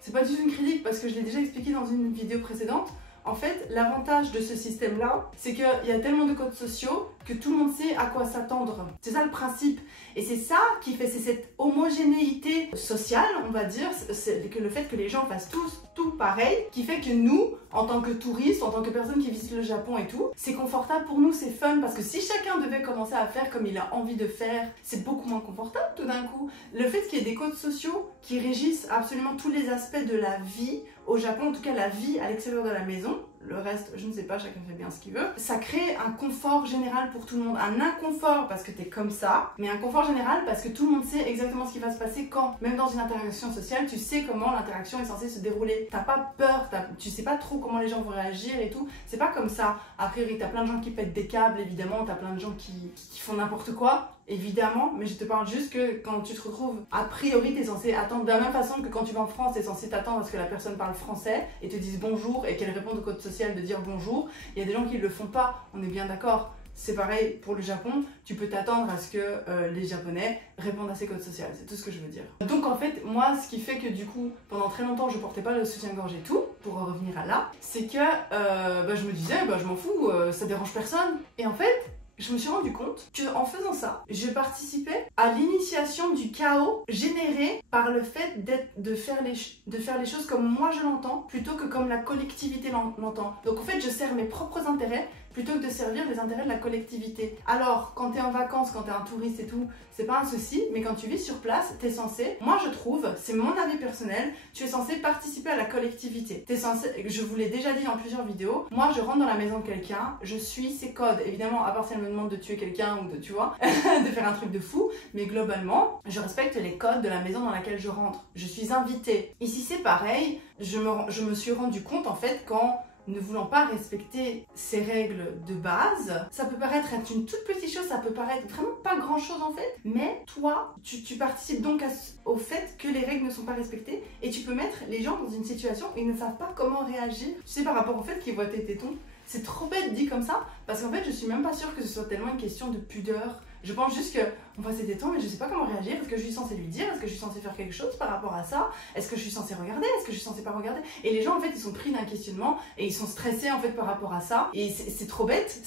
C'est pas du tout une critique parce que je l'ai déjà expliqué dans une vidéo précédente. En fait, l'avantage de ce système-là, c'est qu'il y a tellement de codes sociaux que tout le monde sait à quoi s'attendre. C'est ça le principe. Et c'est ça qui fait, c'est cette homogénéité sociale, on va dire, c'est que le fait que les gens fassent tous tout pareil, qui fait que nous, en tant que touristes, en tant que personnes qui visitent le Japon et tout, c'est confortable pour nous, c'est fun, parce que si chacun devait commencer à faire comme il a envie de faire, c'est beaucoup moins confortable tout d'un coup. Le fait qu'il y ait des codes sociaux qui régissent absolument tous les aspects de la vie au Japon, en tout cas la vie à l'extérieur de la maison, le reste, je ne sais pas, chacun fait bien ce qu'il veut, ça crée un confort général pour tout le monde. Un inconfort parce que t'es comme ça, mais un confort général parce que tout le monde sait exactement ce qui va se passer quand. Même dans une interaction sociale, tu sais comment l'interaction est censée se dérouler. T'as pas peur, tu sais pas trop comment les gens vont réagir et tout. C'est pas comme ça. A priori, t'as plein de gens qui pètent des câbles, évidemment, t'as plein de gens qui font n'importe quoi. Évidemment, mais je te parle juste que quand tu te retrouves, a priori, t'es censé attendre de la même façon que quand tu vas en France, t'es censé t'attendre à ce que la personne parle français et te dise bonjour et qu'elle réponde au code social de dire bonjour. Il y a des gens qui le font pas, on est bien d'accord. C'est pareil pour le Japon, tu peux t'attendre à ce que les Japonais répondent à ces codes sociaux, c'est tout ce que je veux dire. Donc en fait, moi, ce qui fait que du coup, pendant très longtemps, je portais pas le soutien-gorge et tout, pour en revenir à là, c'est que je me disais, je m'en fous, ça dérange personne. Et en fait, je me suis rendu compte qu'en faisant ça, je participais à l'initiation du chaos généré par le fait de faire les choses comme moi je l'entends, plutôt que comme la collectivité l'entend. Donc en fait, je sers mes propres intérêts plutôt que de servir les intérêts de la collectivité. Alors, quand t'es en vacances, quand t'es un touriste et tout, c'est pas un souci, mais quand tu vis sur place, t'es censé, moi je trouve, c'est mon avis personnel, tu es censé participer à la collectivité. T'es censé, je vous l'ai déjà dit dans plusieurs vidéos, moi je rentre dans la maison de quelqu'un, je suis ses codes, évidemment, à part si elle me demande de tuer quelqu'un ou de, tu vois, de faire un truc de fou, mais globalement, je respecte les codes de la maison dans laquelle je rentre. Je suis invitée. Ici c'est pareil, je me suis rendu compte en fait quand ne voulant pas respecter ces règles de base, ça peut paraître être une toute petite chose, ça peut paraître vraiment pas grand chose en fait, mais toi, tu participes donc au fait que les règles ne sont pas respectées et tu peux mettre les gens dans une situation où ils ne savent pas comment réagir. Tu sais, par rapport au fait qu'ils voient tes tétons, c'est trop bête dit comme ça, parce qu'en fait, je suis même pas sûre que ce soit tellement une question de pudeur. Je pense juste que on voit ses tétons, mais je sais pas comment réagir. Est-ce que je suis censée lui dire? Est-ce que je suis censée faire quelque chose par rapport à ça? Est-ce que je suis censée regarder? Est-ce que je suis censée pas regarder? Et les gens en fait ils sont pris d'un questionnement et ils sont stressés en fait par rapport à ça. Et c'est trop bête,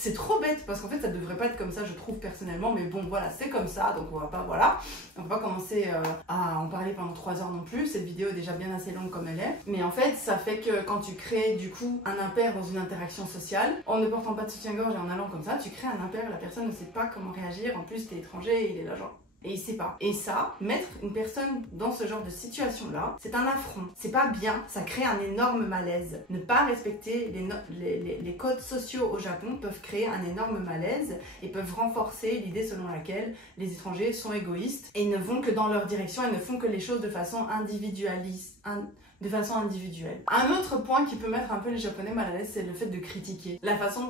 parce qu'en fait ça devrait pas être comme ça je trouve personnellement, mais bon voilà c'est comme ça, donc on va pas commencer à en parler pendant 3 heures non plus. Cette vidéo est déjà bien assez longue comme elle est. Mais en fait ça fait que quand tu crées du coup un impair dans une interaction sociale, en ne portant pas de soutien-gorge et en allant comme ça, tu crées un impair, la personne ne sait pas comment réagir. En plus t'es étranger, il est là genre et il sait pas. Et ça, mettre une personne dans ce genre de situation-là, c'est un affront. C'est pas bien, ça crée un énorme malaise. Ne pas respecter les codes sociaux au Japon peuvent créer un énorme malaise et peuvent renforcer l'idée selon laquelle les étrangers sont égoïstes et ne vont que dans leur direction et ne font que les choses de façon individualiste. Un autre point qui peut mettre un peu les Japonais mal à l'aise, c'est le fait de critiquer. La façon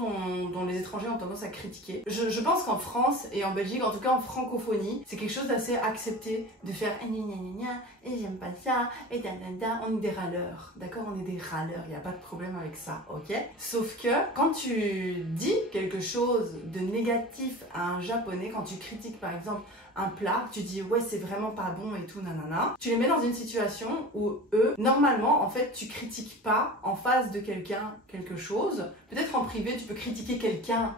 dont les étrangers ont tendance à critiquer. Je pense qu'en France et en Belgique, en tout cas en francophonie, c'est quelque chose d'assez accepté de faire gna gna gna gna, et j'aime pas ça, et da da da. On est des râleurs, d'accord? On est des râleurs, il n'y a pas de problème avec ça, ok? Sauf que quand tu dis quelque chose de négatif à un Japonais, quand tu critiques par exemple un plat, tu dis ouais c'est vraiment pas bon et tout nanana, tu les mets dans une situation où eux, normalement en fait tu critiques pas en face de quelqu'un quelque chose, peut-être en privé tu peux critiquer quelqu'un.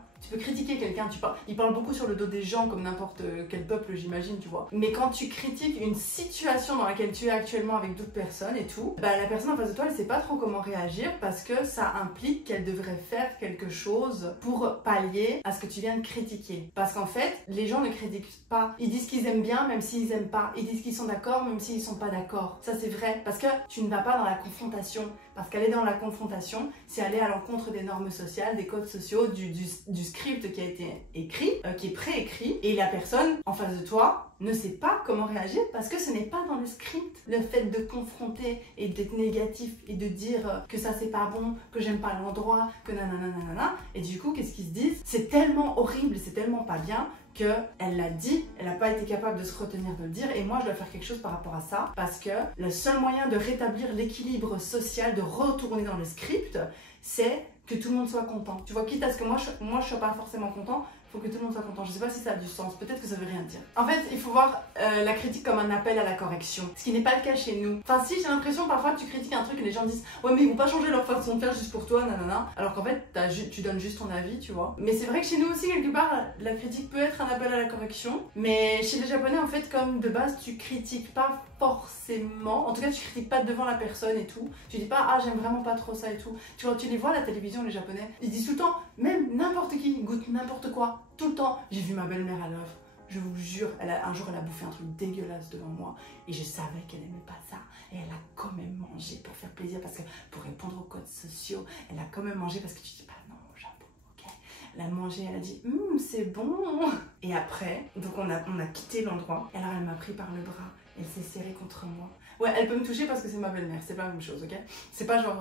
Il parle beaucoup sur le dos des gens comme n'importe quel peuple j'imagine, tu vois. Mais quand tu critiques une situation dans laquelle tu es actuellement avec d'autres personnes et tout, bah la personne en face de toi elle sait pas trop comment réagir parce que ça implique qu'elle devrait faire quelque chose pour pallier à ce que tu viens de critiquer. Parce qu'en fait, les gens ne critiquent pas. Ils disent qu'ils aiment bien même s'ils aiment pas. Ils disent qu'ils sont d'accord même s'ils sont pas d'accord. Ça c'est vrai parce que tu ne vas pas dans la confrontation. Parce qu'aller dans la confrontation, c'est aller à l'encontre des normes sociales, des codes sociaux, du script qui a été écrit, qui est préécrit, et la personne en face de toi ne sait pas comment réagir parce que ce n'est pas dans le script. Le fait de confronter et d'être négatif et de dire que ça c'est pas bon, que j'aime pas l'endroit, que nanana, et du coup qu'est-ce qu'ils se disent? C'est tellement horrible, c'est tellement pas bien qu'elle l'a dit, elle n'a pas été capable de se retenir de le dire et moi je dois faire quelque chose par rapport à ça parce que le seul moyen de rétablir l'équilibre social, de retourner dans le script, c'est que tout le monde soit content. Tu vois, quitte à ce que moi je sois pas forcément content, il faut que tout le monde soit content. Je sais pas si ça a du sens, peut-être que ça veut rien dire. En fait, il faut voir la critique comme un appel à la correction, ce qui n'est pas le cas chez nous. Enfin si, j'ai l'impression parfois que tu critiques un truc et les gens disent ouais mais ils vont pas changer leur façon de faire juste pour toi, nanana. Alors qu'en fait, tu donnes juste ton avis, tu vois. Mais c'est vrai que chez nous aussi, quelque part, la critique peut être un appel à la correction. Mais chez les Japonais, en fait, comme de base, tu critiques pas forcément, en tout cas tu critiques pas devant la personne et tout, tu dis pas ah j'aime vraiment pas trop ça et tout, tu vois, tu les vois à la télévision les Japonais, ils disent tout le temps, même n'importe qui goûte n'importe quoi, tout le temps. J'ai vu ma belle-mère à l'œuvre, je vous jure, un jour elle a bouffé un truc dégueulasse devant moi et je savais qu'elle aimait pas ça et elle a quand même mangé pour faire plaisir parce que pour répondre aux codes sociaux, elle a quand même mangé parce que tu dis pas non au Japon, ok. Elle a mangé, elle a dit c'est bon. Et après, donc on a quitté l'endroit et alors elle m'a pris par le bras. Elle s'est serrée contre moi. Ouais, elle peut me toucher parce que c'est ma belle-mère, c'est pas la même chose, ok? C'est pas genre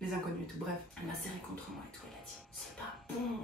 les inconnus et tout, bref. Elle m'a serrée contre moi et tout, elle a dit c'est pas bon.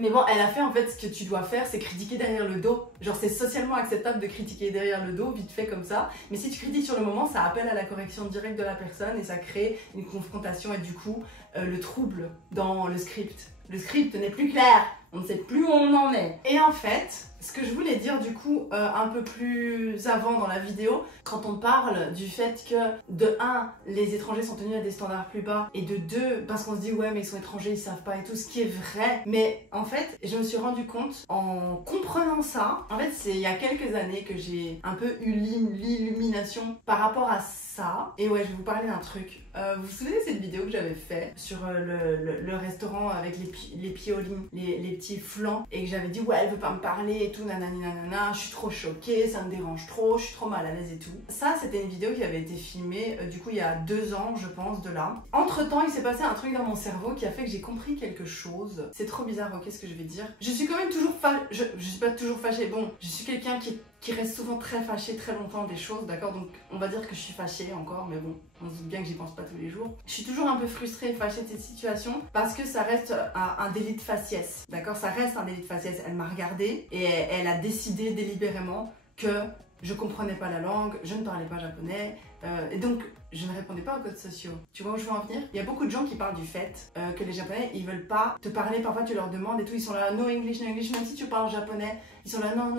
Mais bon, elle a fait en fait ce que tu dois faire, c'est critiquer derrière le dos. Genre c'est socialement acceptable de critiquer derrière le dos, vite fait comme ça. Mais si tu critiques sur le moment, ça appelle à la correction directe de la personne et ça crée une confrontation et du coup le trouble dans le script. Le script n'est plus clair, on ne sait plus où on en est. Et en fait, ce que je voulais dire du coup un peu plus avant dans la vidéo, quand on parle du fait que de 1, les étrangers sont tenus à des standards plus bas et de 2, parce qu'on se dit ouais mais ils sont étrangers, ils savent pas et tout, ce qui est vrai. Mais en fait, je me suis rendu compte en comprenant ça, en fait c'est il y a quelques années que j'ai un peu eu l'illumination par rapport à ça. Et ouais, je vais vous parler d'un truc. Vous vous souvenez de cette vidéo que j'avais fait sur le restaurant avec les piolines, les petits flancs, et que j'avais dit ouais elle veut pas me parler et tout, nanani nanana, je suis trop choquée, ça me dérange trop, je suis trop mal à l'aise et tout. Ça c'était une vidéo qui avait été filmée du coup il y a 2 ans je pense de là. Entre temps il s'est passé un truc dans mon cerveau qui a fait que j'ai compris quelque chose. C'est trop bizarre, ok ce que je vais dire. Je suis quand même toujours je suis pas toujours fâchée, bon je suis quelqu'un qui reste souvent très fâché très longtemps des choses, d'accord, donc on va dire que je suis fâchée encore, mais bon, on se doute bien que j'y pense pas tous les jours. Je suis toujours un peu frustrée et fâchée de cette situation parce que ça reste un délit de faciès, d'accord, ça reste un délit de faciès. Elle m'a regardée et elle a décidé délibérément que je comprenais pas la langue, je ne parlais pas japonais, et donc je ne répondais pas aux codes sociaux. Tu vois où je veux en venir? Il y a beaucoup de gens qui parlent du fait que les japonais ils veulent pas te parler, parfois tu leur demandes et tout, ils sont là no English, même si tu parles japonais, ils sont là non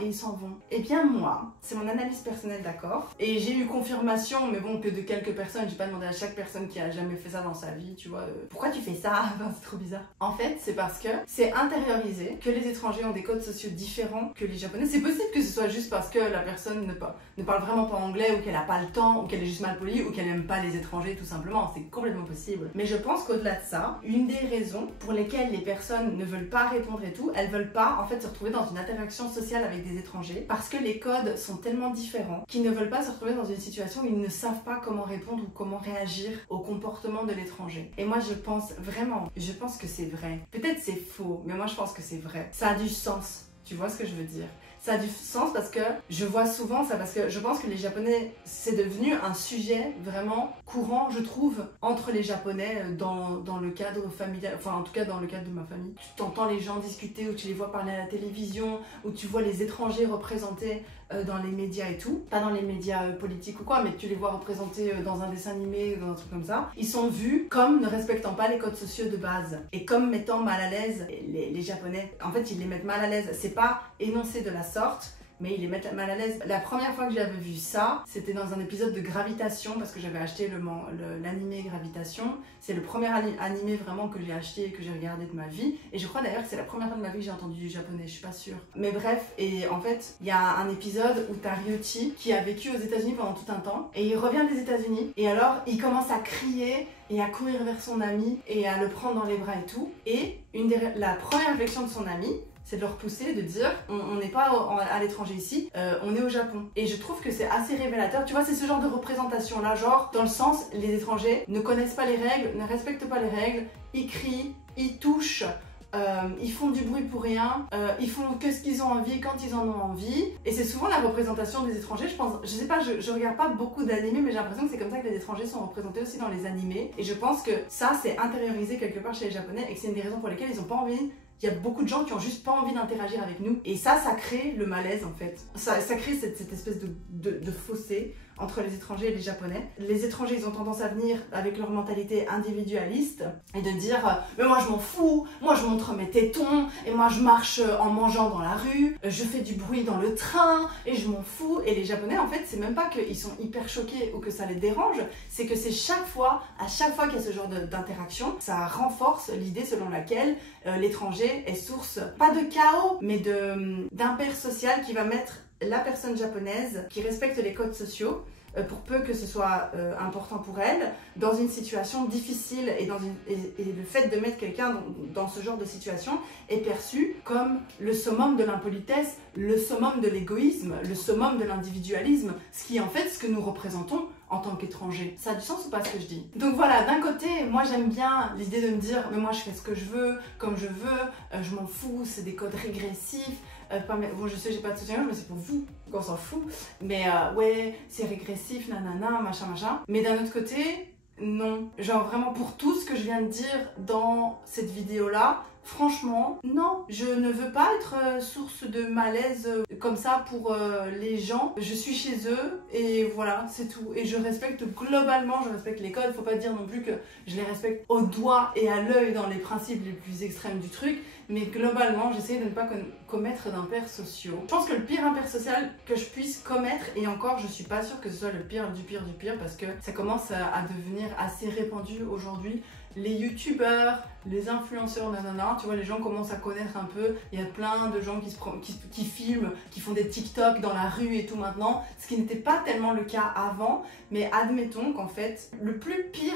et ils s'en vont. Et bien moi, c'est mon analyse personnelle, d'accord, et j'ai eu confirmation, mais bon que de quelques personnes, j'ai pas demandé à chaque personne qui a jamais fait ça dans sa vie, tu vois, pourquoi tu fais ça? Enfin, c'est trop bizarre. En fait c'est parce que c'est intériorisé que les étrangers ont des codes sociaux différents que les japonais. C'est possible que ce soit juste parce que la personne ne parle vraiment pas anglais ou qu'elle a pas le temps ou qu'elle est juste mal polie ou qu'elle aime pas les étrangers tout simplement, c'est complètement possible. Mais je pense qu'au-delà de ça, une des raisons pour lesquelles les personnes ne veulent pas répondre et tout, elles veulent pas en fait se retrouver dans une interaction sociale avec des étrangers parce que les codes sont tellement différents qu'ils ne veulent pas se retrouver dans une situation où ils ne savent pas comment répondre ou comment réagir au comportement de l'étranger. Et moi je pense que c'est vrai. Peut-être c'est faux, mais moi je pense que c'est vrai. Ça a du sens, tu vois ce que je veux dire? Ça a du sens parce que je vois souvent ça, parce que je pense que les Japonais, c'est devenu un sujet vraiment courant, je trouve, entre les Japonais dans le cadre familial, enfin en tout cas dans le cadre de ma famille. Tu t'entends les gens discuter, ou tu les vois parler à la télévision, ou tu vois les étrangers représenter dans les médias et tout, pas dans les médias politiques ou quoi, mais tu les vois représentés dans un dessin animé ou dans un truc comme ça, ils sont vus comme ne respectant pas les codes sociaux de base et comme mettant mal à l'aise les Japonais. En fait, ils les mettent mal à l'aise. C'est pas énoncé de la sorte, mais ils les mettent mal à l'aise. La première fois que j'avais vu ça, c'était dans un épisode de Gravitation, parce que j'avais acheté l'animé Gravitation. C'est le premier animé vraiment que j'ai acheté et que j'ai regardé de ma vie. Et je crois d'ailleurs que c'est la première fois de ma vie que j'ai entendu du japonais, je suis pas sûre. Mais bref, et en fait, il y a un épisode où t'as Ryuichi qui a vécu aux États-Unis pendant tout un temps. Et il revient des États-Unis. Et alors, il commence à crier et à courir vers son ami et à le prendre dans les bras et tout. Et la première réflexion de son ami, c'est de le repousser, de dire on n'est pas à l'étranger ici, on est au Japon. Et je trouve que c'est assez révélateur. Tu vois, c'est ce genre de représentation là, genre dans le sens les étrangers ne connaissent pas les règles, ne respectent pas les règles, ils crient, ils touchent. Ils font du bruit pour rien, ils font que ce qu'ils ont envie quand ils en ont envie, et c'est souvent la représentation des étrangers. Je pense, je sais pas, je regarde pas beaucoup d'animés, mais j'ai l'impression que c'est comme ça que les étrangers sont représentés aussi dans les animés, et je pense que ça c'est intériorisé quelque part chez les Japonais et que c'est une des raisons pour lesquelles ils ont pas envie. Il y a beaucoup de gens qui ont juste pas envie d'interagir avec nous, et ça crée le malaise en fait. Ça crée cette espèce de fossé entre les étrangers et les Japonais. Les étrangers, ils ont tendance à venir avec leur mentalité individualiste et de dire mais moi je m'en fous, moi je montre mes tétons, et moi je marche en mangeant dans la rue, je fais du bruit dans le train et je m'en fous. Et les Japonais en fait, c'est même pas qu'ils sont hyper choqués ou que ça les dérange, c'est que c'est à chaque fois qu'il y a ce genre d'interaction, ça renforce l'idée selon laquelle l'étranger est source, pas de chaos, mais d'impair social qui va mettre la personne japonaise qui respecte les codes sociaux, pour peu que ce soit important pour elle, dans une situation difficile, et le fait de mettre quelqu'un dans ce genre de situation est perçu comme le summum de l'impolitesse, le summum de l'égoïsme, le summum de l'individualisme, ce qui est en fait ce que nous représentons en tant qu'étranger. Ça a du sens ou pas ce que je dis? Donc voilà, d'un côté, moi j'aime bien l'idée de me dire mais moi je fais ce que je veux, comme je veux, je m'en fous, c'est des codes régressifs. Bon, je sais, j'ai pas de soutien, mais c'est pour vous qu'on s'en fout. Mais ouais, c'est régressif, nanana, machin, machin. Mais d'un autre côté, non. Genre vraiment pour tout ce que je viens de dire dans cette vidéo-là, franchement, non, je ne veux pas être source de malaise comme ça pour les gens. Je suis chez eux et voilà, c'est tout. Et je respecte globalement, je respecte les codes. Faut pas dire non plus que je les respecte au doigt et à l'œil dans les principes les plus extrêmes du truc. Mais globalement, j'essaie de ne pas commettre d'impairs sociaux. Je pense que le pire impair social que je puisse commettre, et encore, je suis pas sûre que ce soit le pire du pire du pire, parce que ça commence à devenir assez répandu aujourd'hui. Les youtubeurs, les influenceurs, nanana, tu vois, les gens commencent à connaître un peu. Il y a plein de gens qui filment, qui font des TikTok dans la rue et tout maintenant, ce qui n'était pas tellement le cas avant. Mais admettons qu'en fait, le plus pire,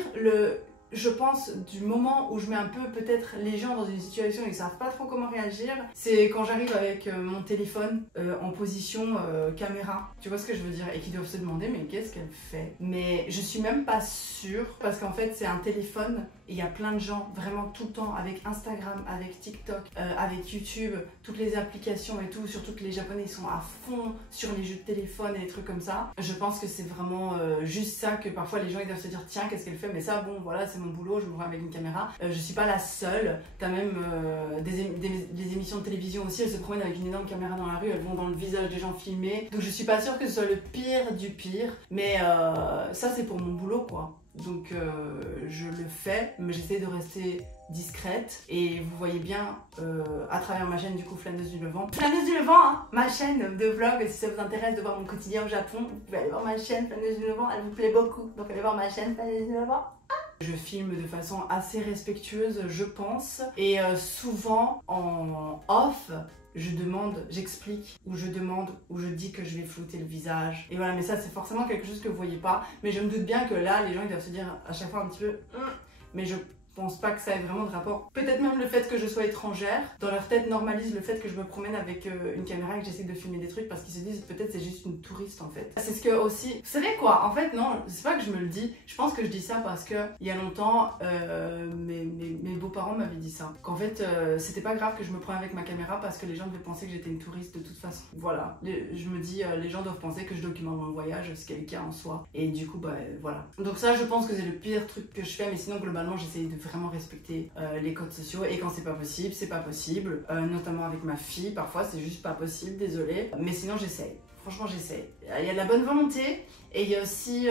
je pense, du moment où je mets un peu peut-être les gens dans une situation où ils savent pas trop comment réagir, c'est quand j'arrive avec mon téléphone en position caméra. Tu vois ce que je veux dire? Et qu'ils doivent se demander mais qu'est-ce qu'elle fait? Mais je suis même pas sûre, parce qu'en fait c'est un téléphone et il y a plein de gens vraiment tout le temps avec Instagram, avec TikTok, avec YouTube, toutes les applications et tout, surtout que les Japonais ils sont à fond sur les jeux de téléphone et des trucs comme ça. Je pense que c'est vraiment juste ça que parfois les gens ils doivent se dire tiens qu'est-ce qu'elle fait, mais ça bon voilà c'est mon boulot, je m'ouvre avec une caméra. Je suis pas la seule, t'as même des émissions de télévision aussi, elles se promènent avec une énorme caméra dans la rue, elles vont dans le visage des gens filmés, donc je suis pas sûre que ce soit le pire du pire, mais ça c'est pour mon boulot quoi. Donc je le fais, mais j'essaie de rester discrète, et vous voyez bien à travers ma chaîne du coup Flâneuse du Levant. Flâneuse du Levant, hein, ma chaîne de vlog, si ça vous intéresse de voir mon quotidien au Japon, vous pouvez aller voir ma chaîne Flâneuse du Levant, elle vous plaît beaucoup, donc allez voir ma chaîne Flâneuse du Levant. Je filme de façon assez respectueuse, je pense, et souvent en off, j'explique, ou je demande, ou je dis que je vais flouter le visage. Et voilà, mais ça c'est forcément quelque chose que vous voyez pas. Mais je me doute bien que là, les gens ils doivent se dire à chaque fois un petit peu mais je pense pas que ça ait vraiment de rapport. Peut-être même le fait que je sois étrangère, dans leur tête normalise le fait que je me promène avec une caméra et que j'essaie de filmer des trucs, parce qu'ils se disent peut-être c'est juste une touriste en fait. C'est ce que aussi, vous savez quoi, en fait non, c'est pas que je me le dis, je pense que je dis ça parce que il y a longtemps mes beaux-parents m'avaient dit ça, qu'en fait c'était pas grave que je me prenne avec ma caméra parce que les gens devaient penser que j'étais une touriste de toute façon. Voilà, je me dis les gens doivent penser que je documente mon voyage, ce qui est le cas en soi, et du coup bah voilà. Donc ça je pense que c'est le pire truc que je fais, mais sinon globalement j'essaie de vraiment respecter les codes sociaux, et quand c'est pas possible, notamment avec ma fille, parfois c'est juste pas possible, désolée, mais sinon j'essaye. Franchement, j'essaie. Il y a de la bonne volonté et il y a aussi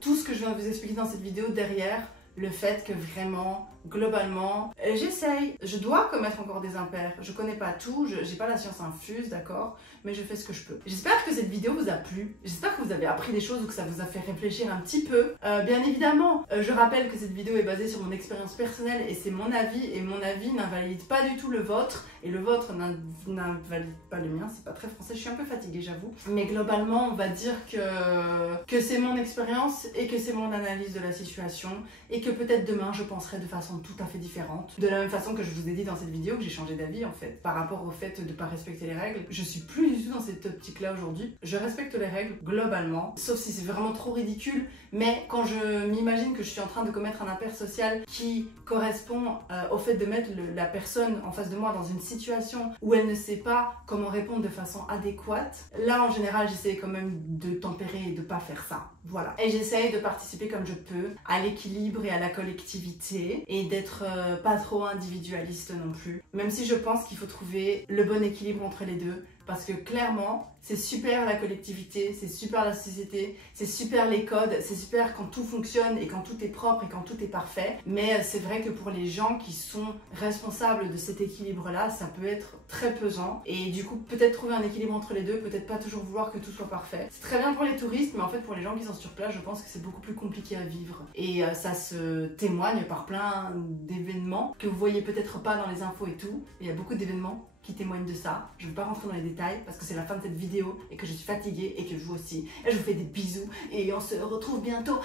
tout ce que je viens de vous expliquer dans cette vidéo derrière. Le fait que vraiment, globalement, j'essaye. Je dois commettre encore des impairs. Je connais pas tout, j'ai pas la science infuse, d'accord, mais je fais ce que je peux. J'espère que cette vidéo vous a plu. J'espère que vous avez appris des choses ou que ça vous a fait réfléchir un petit peu. Bien évidemment, je rappelle que cette vidéo est basée sur mon expérience personnelle et c'est mon avis. Et mon avis n'invalide pas du tout le vôtre. Et le vôtre n'invalide pas le mien. C'est pas très français, je suis un peu fatiguée, j'avoue. Mais globalement, on va dire que c'est mon expérience et que c'est mon analyse de la situation. Et que peut-être demain, je penserai de façon tout à fait différente. De la même façon que je vous ai dit dans cette vidéo que j'ai changé d'avis en fait. Par rapport au fait de ne pas respecter les règles. Je suis plus du tout dans cette optique-là aujourd'hui. Je respecte les règles globalement. Sauf si c'est vraiment trop ridicule. Mais quand je m'imagine que je suis en train de commettre un impair social qui correspond au fait de mettre la personne en face de moi dans une situation où elle ne sait pas comment répondre de façon adéquate, là en général j'essaie quand même de tempérer et de pas faire ça. Voilà. Et j'essaye de participer comme je peux à l'équilibre et à la collectivité et d'être pas trop individualiste non plus. Même si je pense qu'il faut trouver le bon équilibre entre les deux. Parce que clairement, c'est super la collectivité, c'est super la société, c'est super les codes, c'est super quand tout fonctionne et quand tout est propre et quand tout est parfait. Mais c'est vrai que pour les gens qui sont responsables de cet équilibre-là, ça peut être très pesant. Et du coup, peut-être trouver un équilibre entre les deux, peut-être pas toujours vouloir que tout soit parfait. C'est très bien pour les touristes, mais en fait pour les gens qui sont sur place, je pense que c'est beaucoup plus compliqué à vivre. Et ça se témoigne par plein d'événements que vous voyez peut-être pas dans les infos et tout. Il y a beaucoup d'événements qui témoignent de ça. Je ne vais pas rentrer dans les détails parce que c'est la fin de cette vidéo et que je suis fatiguée et que vous aussi. Et je vous fais des bisous et on se retrouve bientôt.